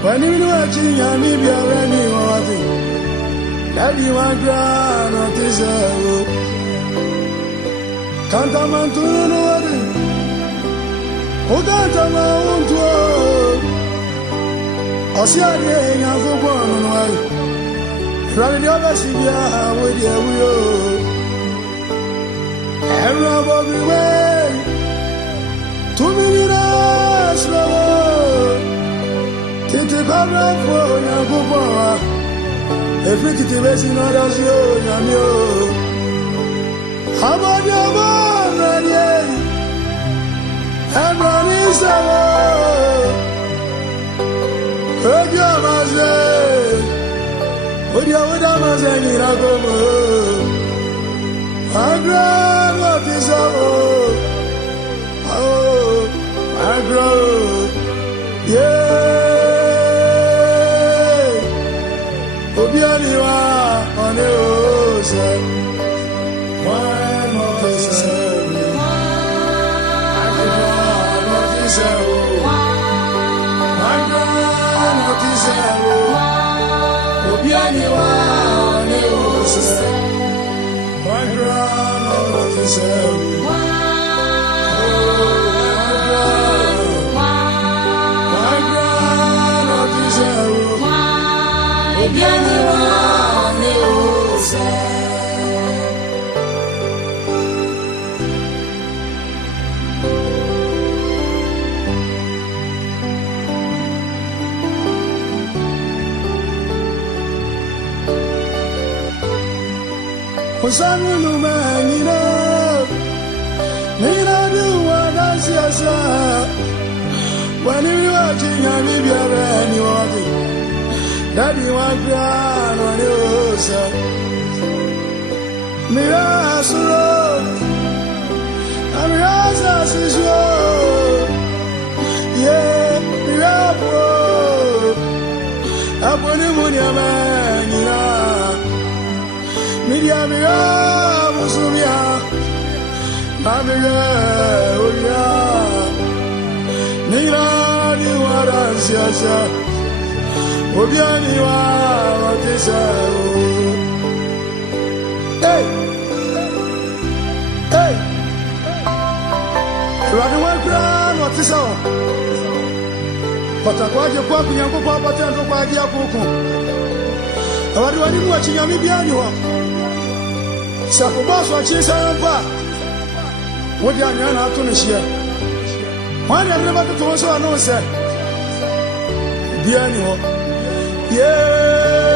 When you know what you are, maybe I ran you out. Daddy, my grand, what is it? Can't a man to know it? Who can't a man want to? I see a day and go born on way. Running the other city with you. Every way. 2 million slow. Tete Pablo for Yakuba. Every titi besi no does you, Yamio. How about your mom, Rani? And Rani Savo. Heard your mazay. Would you with a mazay in a gomo? My grandma is over. Oh, my grandma. Yeah. Obianiwa on the ocean. Why not the same? I can not the same. My grand not the same. Obianiwa on the ocean. My grand not the same. My grand not the same. Osanu man, you do what I say. When you're watching, I leave your anyone. Daddy, my grand on the ocean. Mirasuro, I'm Rasas. Yeah, Mirapo. Upon the moon, your man, you know. Media Mirabusumia, Mamma, Nina, you are answers. Obianiwa, what is it? Hey, hey, running one crown, what is it? But I want your papa, young papa, and to buy your book. What do I do watching Yami Bianua? Sapobas watching Sayamba. What do you have to share? Why never to also announce it? Bianua. Yeah.